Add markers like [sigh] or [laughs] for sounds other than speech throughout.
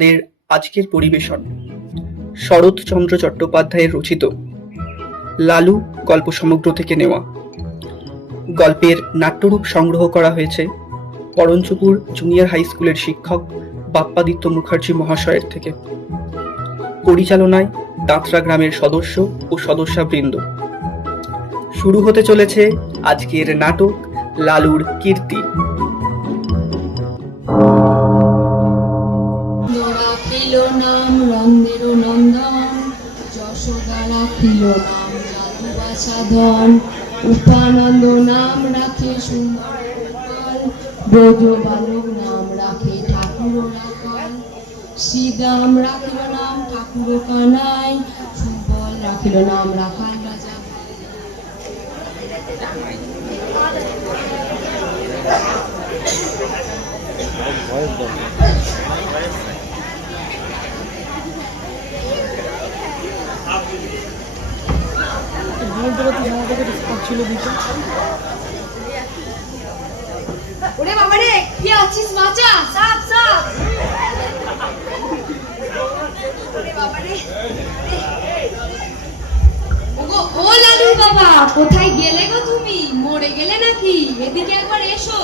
দের আজকের পরিবেশন। শরৎচন্দ্র চট্টোপাধ্যায়ের রচিত লালু গল্প সমগ্র থেকে নেওয়া। গল্পের নাট্যরূপ সংগ্রহ করা হয়েছে পরঞ্চপুর জুনিয়র হাই স্কুলের শিক্ষক বাপ্পাদিত্য মুখার্জি মহাশয়ের থেকে। পরিচালনায় দাঁতরা গ্রামের সদস্য ও সদস্যবৃন্দ। শুরু হতে চলেছে আজকের নাটক লালুর কীর্তি। নাম রন্দের নন্দন যশোদা রাখিল নাম সাধন উপানন্দ নাম রাখে সুন্দর ব্রজ বালক নাম রাখে ঠাকুর রাখাল। শ্রীদাম রাখিল নাম ঠাকুর কানাই, সুবল রাখিল নাম রাখাল রাজা। ওরে বাবা রে, কি আছিস? বাঁচা, সাপ সাপ। ও বাবা, কোথায় গেলে গো তুমি? মরে গেলে নাকি? এদিকে একবার এসো।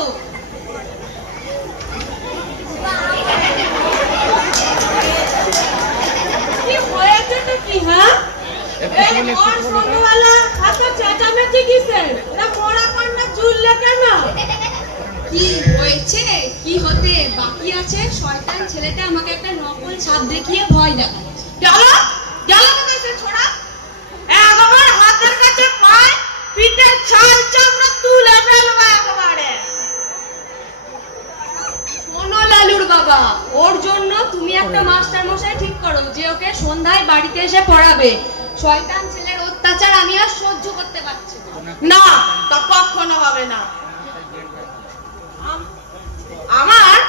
কি হয়েছে তো কি হ্যাঁ? কি হয়েছে? কি হতে বাকি আছে? শয়তান ছেলেটা আমাকে একটা নকল সাপ দেখিয়ে ভয় দেখায় গেল? গেল কোথায় ছোড়া? একবার হাতের কাছে পায় পিঠে ছাল চামড়া তুলে ফেলবে একেবারে শোনো লালুর বাবা ওর জন্য তুমি একটা মাস্টার মশাই ঠিক করো যে ওকে সন্ধ্যায় বাড়িতে এসে পড়াবে। শয়তান ছেলের অত্যাচার আমি আর সহ্য করতে পারছি না। তা কখনো হবে না। আম- আমার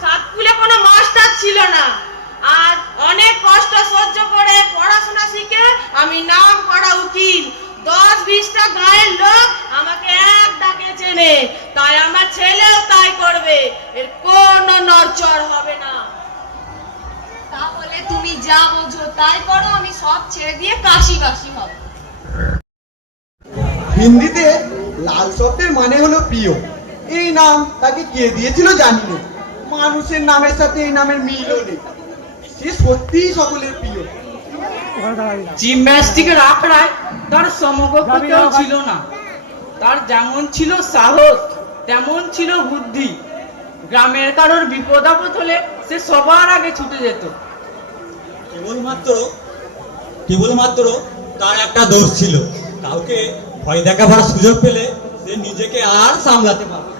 সাতকুলে কোনো মাস্টার ছিল না। আর অনেক কষ্ট সহ্য করে পড়াশোনা শিখে আমি নাম করা উকিল। দশ বিশটা গায়ের লোক আমাকে এক ডাকে চেনে। তাই আমার ছেলেও তাই করবে। এর কোনো নড়চড় হবে না। তাহলে তুমি যা বোঝো তাই করো আমি সব ছেড়ে দিয়ে কাশি বাসি হব। হিন্দিতে লাল শব্দের মানে হলো প্রিয়। এই নাম তাকে কে দিয়েছিল জানি না। মানুষের নামের সাথে এই নামের মিলও নেই। সে সত্যিই সকলের প্রিয়। জিমন্যাস্টিকের আখড়ায় তার সমকক্ষ কেউ ছিল না। তার যেমন ছিল সাহস তেমন ছিল বুদ্ধি। গ্রামের কারোর বিপদ আপদ হলে সে সবার আগে ছুটে যেত। কেবলমাত্র কেবলমাত্র তার একটা দোষ ছিল। কাউকে ভয় দেখাবার সুযোগ পেলে সে নিজেকে আর সামলাতে পারবে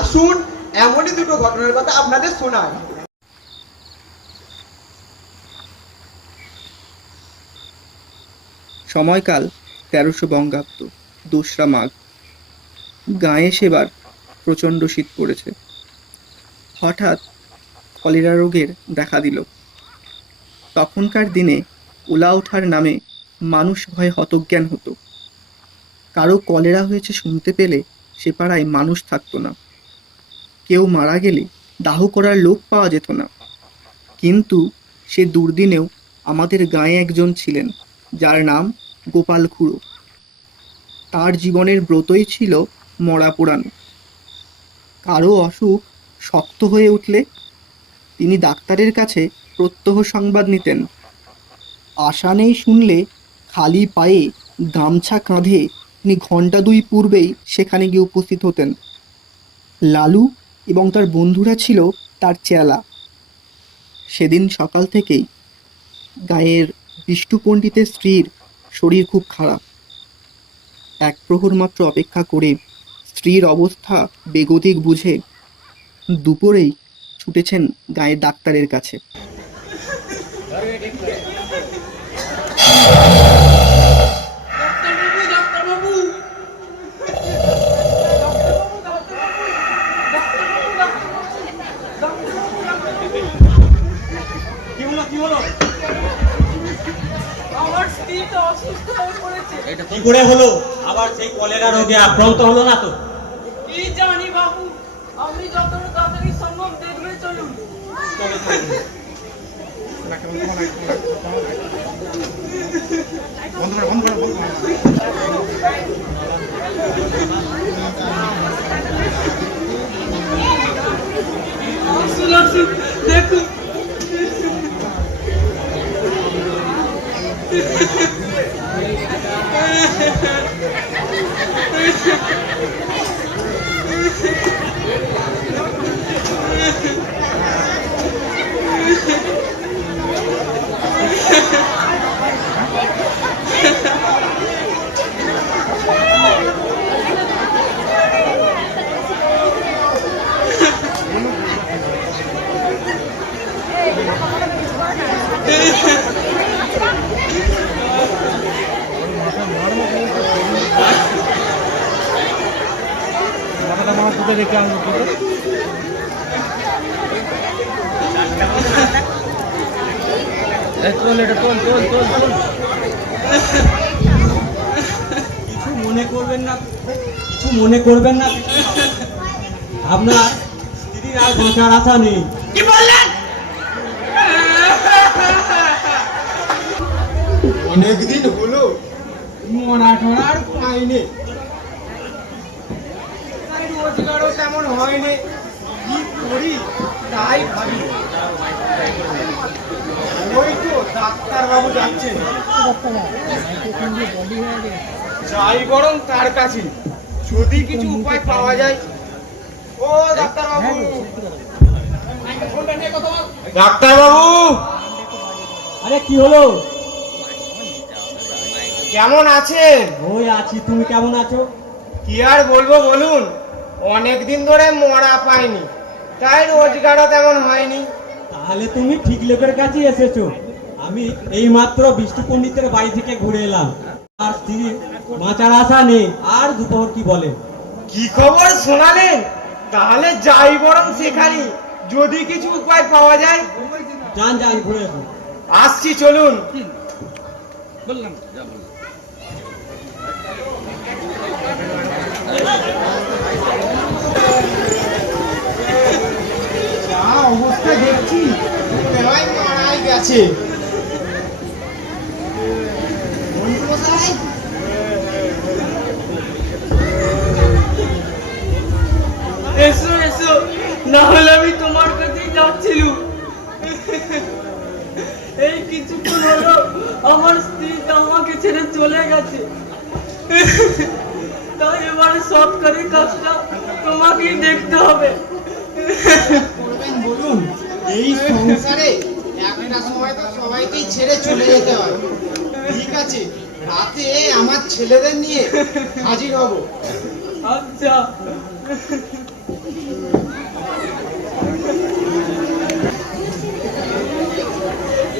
আসুন এমনই দুটো ঘটনার কথা আপনাদের শোনায় সময়কাল তেরোশো বঙ্গাব্দ দোসরা মাঘ। গায়ে সেবার প্রচণ্ড শীত পড়েছে। হঠাৎ কলেরা রোগের দেখা দিল। তখনকার দিনে ওলা ওঠার নামে মানুষ ভয়ে হতজ্ঞান হতো। কারও কলেরা হয়েছে শুনতে পেলে সে পাড়ায় মানুষ থাকতো না। কেউ মারা গেলে দাহ করার লোক পাওয়া যেত না। কিন্তু সে দুর্দিনেও আমাদের গায়ে একজন ছিলেন, যার নাম গোপাল খুড়ো। তার জীবনের ব্রতই ছিল মরা পোড়ানো। কারও অসুখ শক্ত হয়ে উঠলে তিনি ডাক্তারের কাছে প্রত্যহ সংবাদ নিতেন। আশা নেই শুনলে খালি পায়ে গামছা কাঁধে তিনি ঘণ্টা দুই পূর্বেই সেখানে গিয়ে উপস্থিত হতেন। লালু এবং তার বন্ধুরা ছিল তার চেলা। সেদিন সকাল থেকেই গায়ের বিষ্ণু পণ্ডিতের স্ত্রীর শরীর খুব খারাপ। এক প্রহর মাত্র অপেক্ষা করে স্ত্রীর অবস্থা বেগতিক বুঝে দুপুরেই ছুটেছেন গায়ের ডাক্তারের কাছে। হয়ে কি করে হলো? আবার সেই কলেরা রোগে আক্রান্ত হলো না তো? কি জানি বাবু আপনি যত তাড়াতাড়ি সম্ভব দেখবে চলুন। চলো, চলো। আসুন আসুন দেখুন কিছু মনে করবেন না কিছু মনে করবেন না। আপনার স্ত্রীর আর বাঁচার আশা নেই। কি বললেন? অনেকদিন হলো মরা টরার পাইনি রোজগারও তেমন হয়নি। কি করি তাই ভাবি ওই তো ডাক্তারবাবু যাচ্ছেন। যাই বরং তার কাছে যদি কিছু উপায় পাওয়া যায়। ও ডাক্তারবাবু। ডাক্তারবাবু। আরে কি হলো? কেমন আছেন? ওই আছি তুমি কেমন আছো? কি আর বলব বলুন অনেক দিন ধরে মরা পাইনি। তাই রোজগারও তেমন হয়নি। তাহলে তুমি ঠিক লোকের কাছে এসেছ। আমি এই মাত্র বিষ্ণু পণ্ডিতের বাড়ি থেকে ঘুরে এলাম। আর স্ত্রী বাঁচার আশা নেই আর দুপহর কি বলে? কি খবর শোনালেন তাহলে যাই বরং সেখানে যদি কিছু উপায় পাওয়া যায়। যান যান ঘুরে এসো আসছি চলুন। যা অবস্থা দেখছি গেছে। এসো এসো। না হলে আমি তোমার কাছেই যাচ্ছিলুম। এই কিছুক্ষণ হলো, আমার স্ত্রী আমাকে ছেড়ে চলে গেছে। তাই এবারে সরকারি কাজটা তোমাকেই দেখতে হবে। বলুন, এই সংসারে একটা সময় তো সবাইকেই ছেড়ে চলে যেতে হয়। ঠিক আছে রাতে আমার ছেলেদের নিয়ে হাজির হব। আচ্ছা।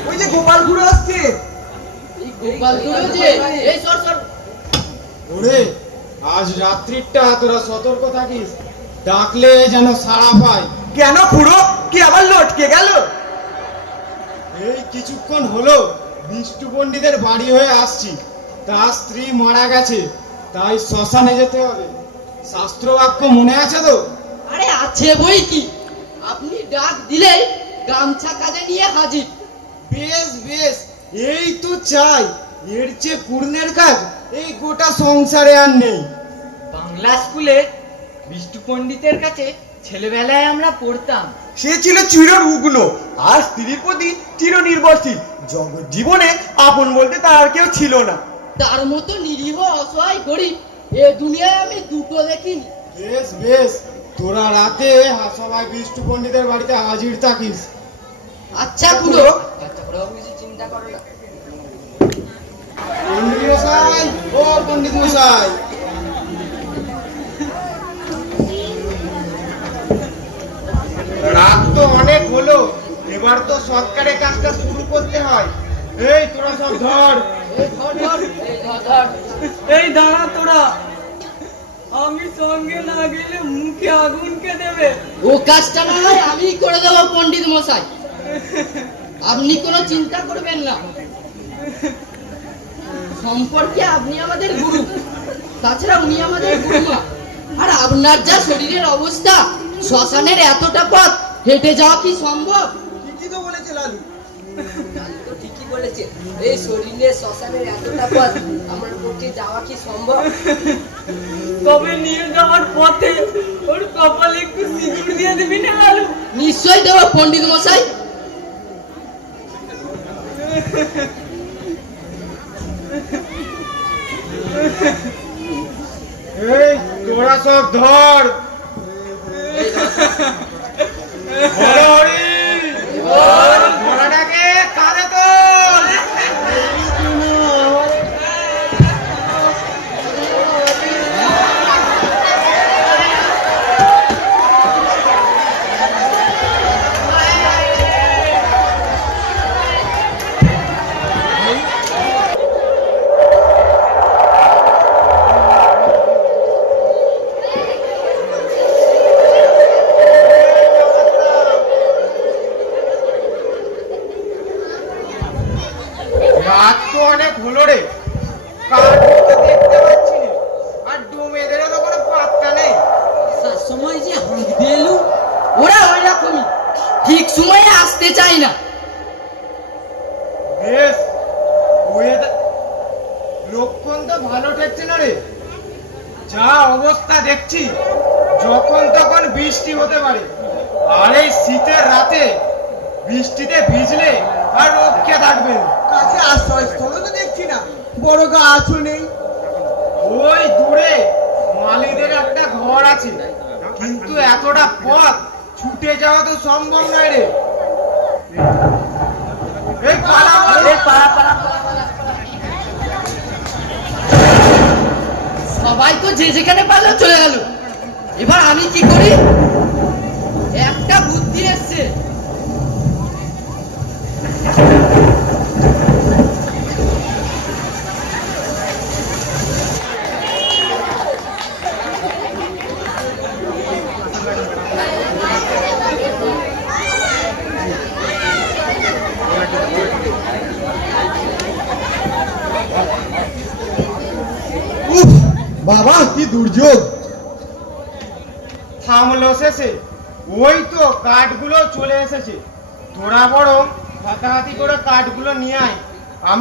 ওই যে গোপাল গুরু আসছে। ওরে আজ রাত্রিটা তোরা সতর্ক থাকিস। ডাকলে যেন সাড়া পায়। কেন পুরো? কি আবার লটকে গেল? এই কিছুক্ষণ হলো বিষ্ণু পণ্ডিতের বাড়ি হয়ে আসছি। তার স্ত্রী মারা গেছে তাই শ্মশানে যেতে হবে। শাস্ত্র বাক্য মনে আছে তো? আরে আছে বই কি? আপনি ডাক দিলেই গামছা কাজে নিয়ে হাজির। বেশ বেশ এই তো চাই। এর চেয়ে পূর্ণের কাজ এই গোটা সংসারে আর নেই। বাংলা স্কুলে বিষ্ণু পণ্ডিতের কাছে ছেলেবেলায় আমরা পড়তাম। সে ছিল চিররুগ্ন আর স্ত্রীর প্রতি চিরনির্ভরশীল। জগৎ জীবনে আপন বলতে তার কেউ ছিল না। তার মতো নিরীহ অসহায় গরিব এ দুনিয়ায় আমি দুটো দেখিনি। বেশ বেশ। তোরা রাতে হা- সবাই বিষ্ণু পণ্ডিতের বাড়িতে হাজির থাকিস। আচ্ছা পুরো। পণ্ডিত মশাই ও পণ্ডিত মশাই। রাত তো অনেক হলো এবার তো সৎকারের কাজটা শুরু করতে হয়। এই তোরা সব ধর। এই দাঁড়া তোরা। আমি সঙ্গে না গেলে মুখে আগুন কে দেবে। ও কাজটা না হয় আমি করে দেবো পণ্ডিত মশাই। আপনি কোনো চিন্তা করবেন না। সম্পর্কে আপনি আমাদের গুরু। তাছাড়া উনি আমাদের গুরুমা। আর আপনার যা শরীরের অবস্থা, শ্মশানের এতটা পথ, হেঁটে যাওয়া কি সম্ভব ঠিকই তো বলেছে লালু লালু তো ঠিকই বলেছে এই শরীরে শ্মশানের এতটা পথ আমার পক্ষে যাওয়া কি সম্ভব? তবে নিয়ে যাওয়ার পথে ওর কপালে একটু সিঁদুর দিয়ে দিবি না লালু নিশ্চয়ই দেবো পণ্ডিত মশাই। এই তোরা সব ধর। [laughs] হরি। হরি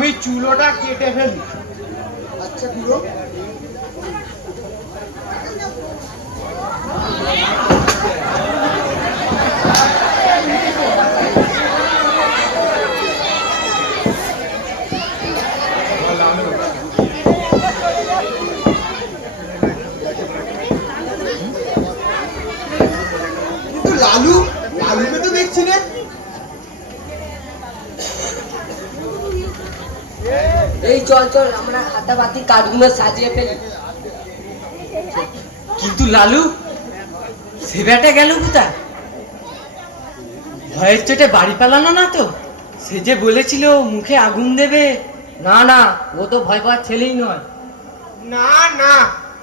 আমি চুলোটা কেটে ফেলি আচ্ছা পুরো কিন্তু লালু লালুকে তো দেখছি না আমরা হাতাবাতি সাজিয়ে ফেলি। কিন্তু লালু সে বেটা গেল কোথায়? ভয়ের চোটে বাড়ি পালানো না তো? সে যে বলেছিল মুখে আগুন দেবে না না ও তো ভয় পাওয়ার ছেলেই নয়। না না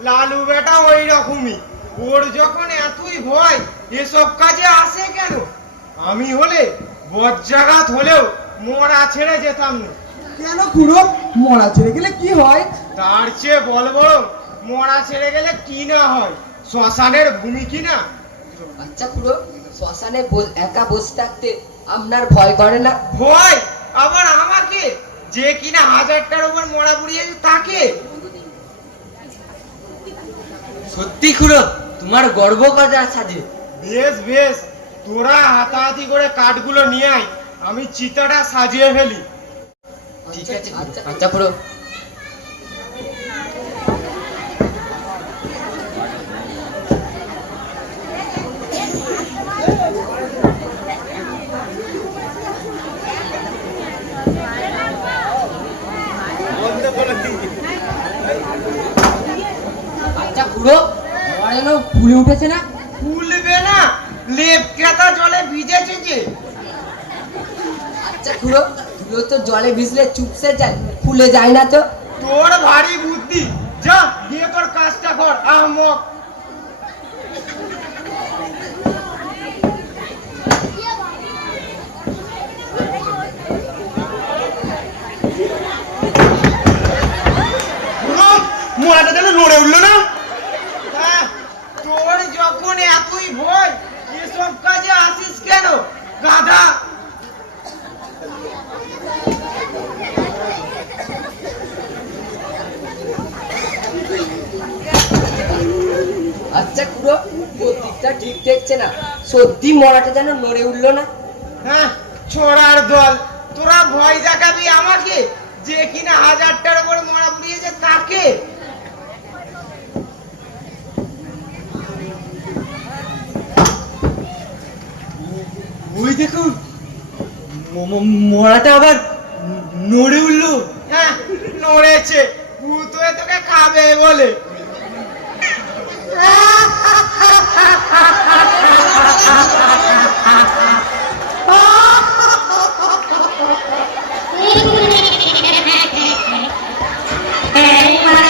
লালু বেটা ওই রকমই। ওর যখন এতই ভয় এসব কাজে আসে কেন? আমি হলে বজ্জাঘাত হলেও মরা ছেড়ে যেতাম না। কেন খুড়ো মরা ছেড়ে গেলে কি হয়? তার চেয়ে বল বড় মরা ছেড়ে গেলে কি না হয়? শ্মশানের ভূমি কি না? আচ্ছা পুরো শ্মশানে একা বসে থাকতে আপনার ভয় করে না? ভয়? আবার আমাকে? যে কিনা হাজারটার উপর মরা পুড়িয়েছে তাকে সত্যি খুড়ো তোমার গর্ব কথা সাজে বেশ বেশ। তোরা হাতাহাতি করে কাঠগুলো নিয়ে আয়। আমি চিতাটা সাজিয়ে ফেলি। ঠিক আছে আচ্ছা পুরো আচ্ছা পুরো? যেন ফুলে উঠেছে না? ফুলবে না লেপ কেতা জলে ভিজেছে যে। আচ্ছা খুড়ো তুইও তো জলে ভিজলে চুপসে যায় ফুলে যায় না তো তোর ভারী বুদ্ধি যা গিয়ে তোর কাজটা কর আহমক মোড়াটা যেন নড়ে উঠল না হ্যাঁ, তোর যখন এতই ভয় এসব কাজে আসিস কেন গাধা আচ্ছা খুড়ো প্রতীকটা ঠিক দেখছে না। সত্যি মরাটা যেন নড়ে উঠল না। হ্যাঁ ছোড়ার দল। তোরা ভয় দেখাবি আমাকে যে কিনা হাজারটার উপর মরা পুড়িয়েছে তাকে। ওই দেখুন মরাটা আবার নড়ে উঠল। হ্যাঁ নড়েছে। ভূত হয়ে তোকে খাবে বলে। Hey,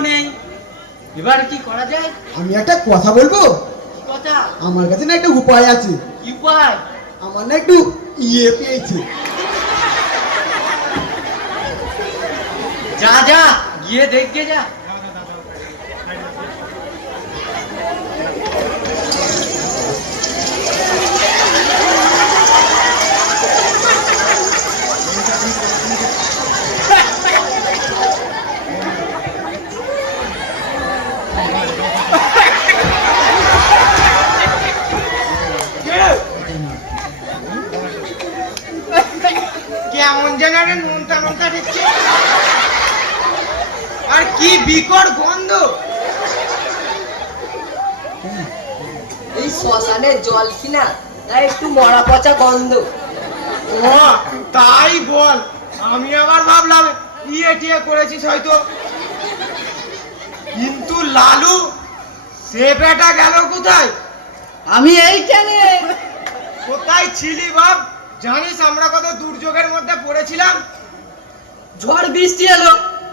নেই। এবার কি করা যায়? আমি একটা কথা বলব? কথা? আমার কাছে না একটা উপায় আছে। কি উপায়? আমার না একটু ইয়ে পেয়েছে। যা যা গিয়ে দেখে যা। একটা নোনতা নোনতা ঠেকছে আর কি বিকট গন্ধ। এই শ্মশানের জল কিনা তাই একটু মরা পচা গন্ধ। ও তাই বল। আমি আবার ভাবলাম ইয়ে টিয়ে করেছিস হয়তো। কিন্তু লালু সে বেটা গেল কোথায়? আমি এইখানে। কোথায় ছিলি বাপ জানিস আমরা কত দুর্যোগের মধ্যে পড়েছিলাম? ঝড় বৃষ্টি এলো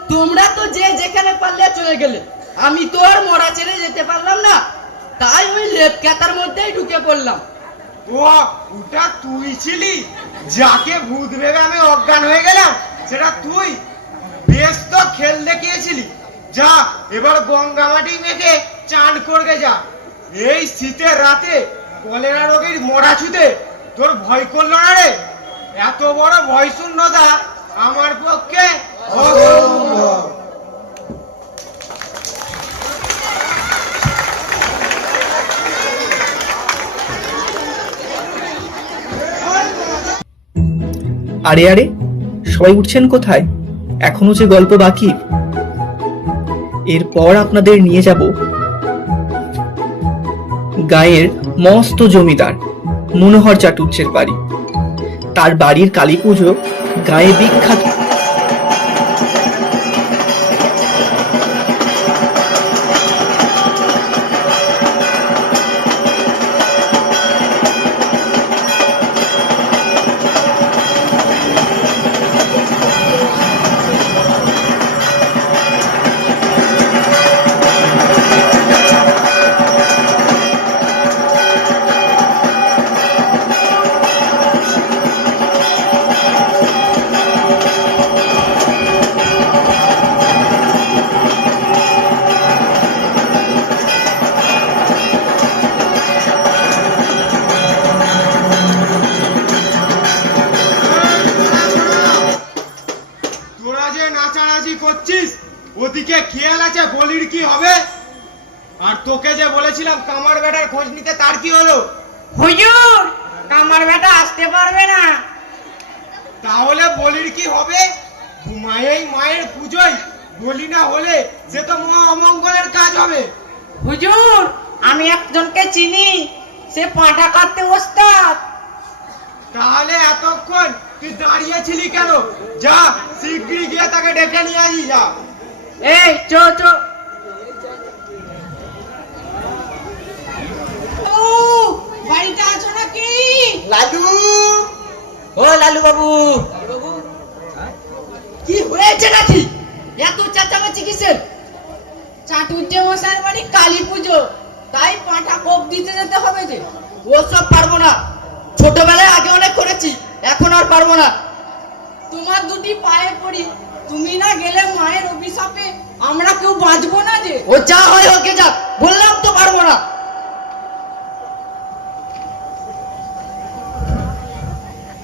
তোমরা তো যে যেখানে পারলে চলে গেলে। আমি তো আর মরা ছেড়ে যেতে পারলাম না তাই ওই লেপ কাতার মধ্যেই ঢুকে পড়লাম। ও ওটা তুই ছিলি? যাকে ভূত ভেবে আমি অজ্ঞান হয়ে গেলাম সেটা তুই। বেশ তো খেল দেখিয়েছিলি। যা এবার গঙ্গা মাটি মেখে চান করবে যা। এই শীতের রাতে কলেরা রোগীর মরা ছুতে তোর ভয় করল না রে? এত বড় ভয় শূন্যতা আমার পক্ষে আরে আরে, সবাই উঠছেন কোথায়? এখনও যে গল্প বাকি। এরপর আপনাদের নিয়ে যাব। গায়ের মস্ত জমিদার। মনোহর চাটুর্যের বাড়ি। তার বাড়ির কালী পুজো গায়ে বিখ্যাত। দাঁড়িয়েছিলি কেন? যা শিগগিরই গিয়ে তাকে ডেকে নিয়ে আসি যা। এই চো চো। ও বাড়িতে আছো নাকি? লালু। ও লালু বাবু। কি হয়েছে নাকি? এত চেঁচামেচি কিসের? চাটুর্য মশাইয়ের বাড়ি কালী পুজো। তাই পাঁঠা কোপ দিতে যেতে হবে যে। ওসব পারব না। ছোটবেলায় আগে অনেক করেছি। এখন আর পারব না। তোমার দুটি পায়ে পড়ি তুমি না গেলে মায়ের অভিশাপে আমরা কেউ বাঁচবো না যে। ও যা হয় ওকে যাক বললাম তো পারব না।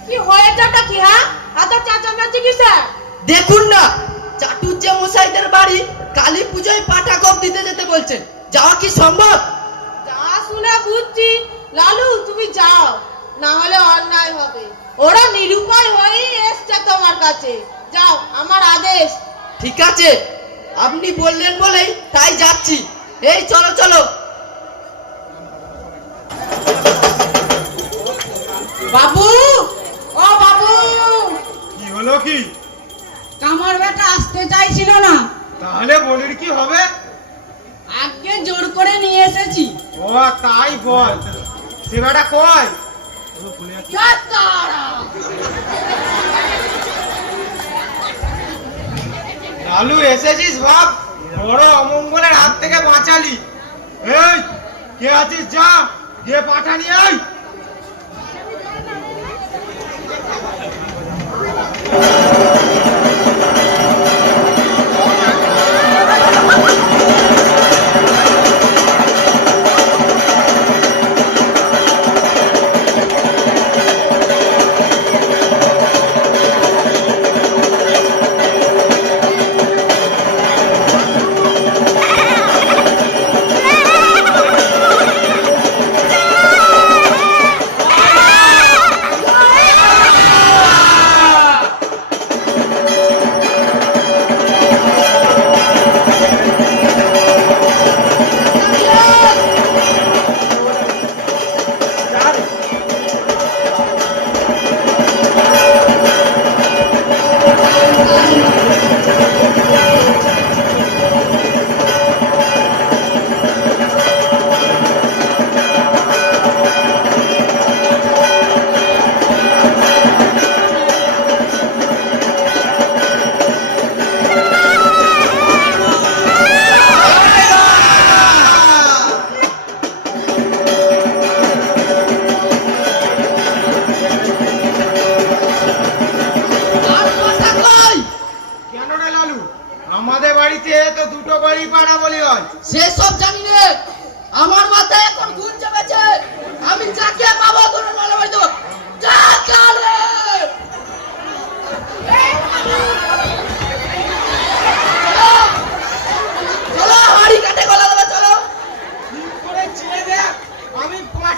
কি হয়েছেটা কি হ্যাঁ? এত চেঁচামেচি কিসের? দেখুন না চাটুর্যে মশাইদের বাড়ি কালী পুজোয় পাঠা কপ দিতে যেতে বলছেন যাওয়া কি সম্ভব? যা শুনে বুঝছি। লালু তুমি যাও না হলে অন্যায় হবে। ওরা নিরুপায় হয়েই এসছে তোমার কাছে। যাও আমার আদেশ। ঠিক আছে আপনি বললেন বলেই তাই যাচ্ছি। এই চলো চলো। বাবু ও বাবু। কি হলো কি? কামার বেটা আসতে চাইছিল না। তাহলে বলির কি হবে? আজকে জোর করে নিয়ে এসেছি। ও তাই বল। সে বেটা কয় লালু, এসেছিস বাপ? বড় অমঙ্গলের হাত থেকে বাঁচালি। এই, কে আছিস যা? গিয়ে পাঠা নিয়ে আয়।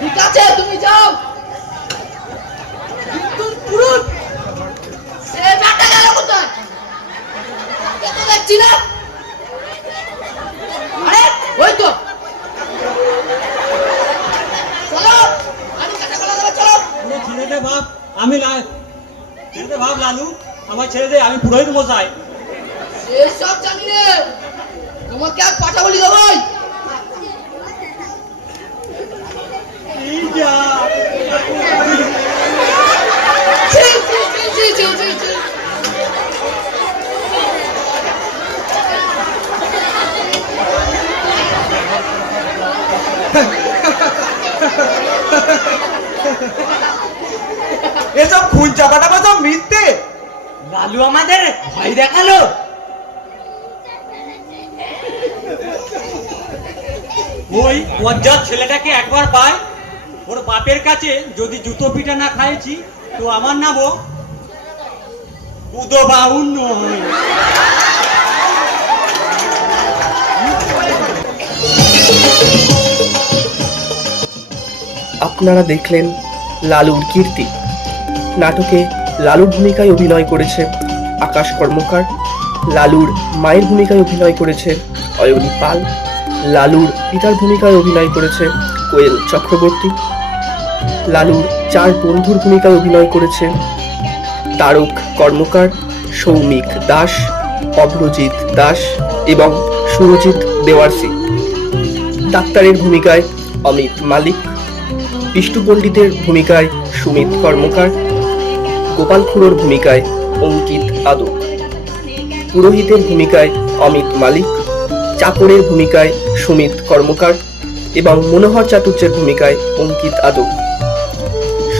ঠিক আছে তুমি যাও। কিন্তু পুরুষ। সে ব্যাটা গেল কোথায়? তাকে তো দেখছি না। আরে ওই তো। চলো আমি কাটা গলা দেবো চলো। ছেড়ে আমি বাপ লালু আমার আমি পুরোহিত মশাই। সেসব জানি রে। তোমাকে আর পাঠা বলি [laughs] এসব খুন চাপাটা কথা মিথ্যে। লালু আমাদের ভয় দেখাল। ওই পর্যাপ্ত ছেলেটাকে একবার পায়। ওর বাপের কাছে যদি জুতো পিঠা না খাইছি, তো আমার নামও উদো আপনারা দেখলেন লালুর কীর্তি। নাটকে লালুর ভূমিকায় অভিনয় করেছে আকাশ কর্মকার, লালুর মায়ের ভূমিকায় অভিনয় করেছে অয়নী পাল, লালুর পিতার ভূমিকায় অভিনয় করেছে কোয়েল চক্রবর্তী। লালুর চার বন্ধুর ভূমিকায় অভিনয় করেছে। তারক কর্মকার, সৌমিক দাস অভ্রজিৎ দাস এবং সুরজিৎ দেওয়ারসি। ডাক্তারের ভূমিকায় অমিত মালিক, বিষ্ণু পণ্ডিতের ভূমিকায় সুমিত কর্মকার, গোপাল খুড়োর ভূমিকায় অঙ্কিত আদক। পুরোহিতের ভূমিকায় অমিত মালিক, চাকরের ভূমিকায় সুমিত কর্মকার এবং মনোহর চাতুর্যের ভূমিকায় অঙ্কিত আদক।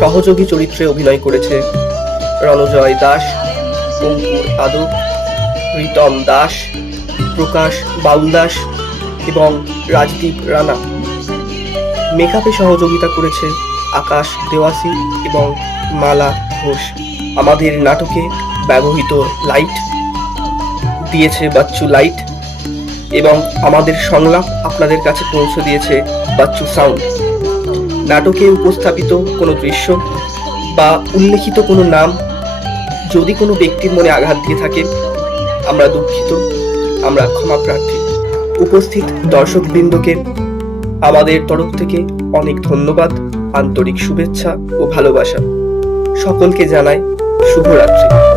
সহযোগী চরিত্রে অভিনয় করেছে রণজয় দাস, অঙ্কুর আদক রিতম দাস, প্রকাশ বাউল দাস এবং রাজদীপ রানা। মেকআপে সহযোগিতা করেছে আকাশ দেওয়াসি এবং মালা ঘোষ। আমাদের নাটকে ব্যবহৃত লাইট দিয়েছে বাচ্চু লাইট এবং আমাদের সংলাপ আপনাদের কাছে পৌঁছে দিয়েছে বাচ্চু সাউন্ড। নাটকে উপস্থাপিত কোনো দৃশ্য বা উল্লেখিত কোনো নাম যদি কোনো ব্যক্তির মনে আঘাত দিয়ে থাকে, আমরা দুঃখিত, আমরা ক্ষমা প্রার্থী। উপস্থিত দর্শকবৃন্দকে আমাদের তরফ থেকে অনেক ধন্যবাদ, আন্তরিক শুভেচ্ছা ও ভালোবাসা। সকলকে জানাই শুভরাত্রি।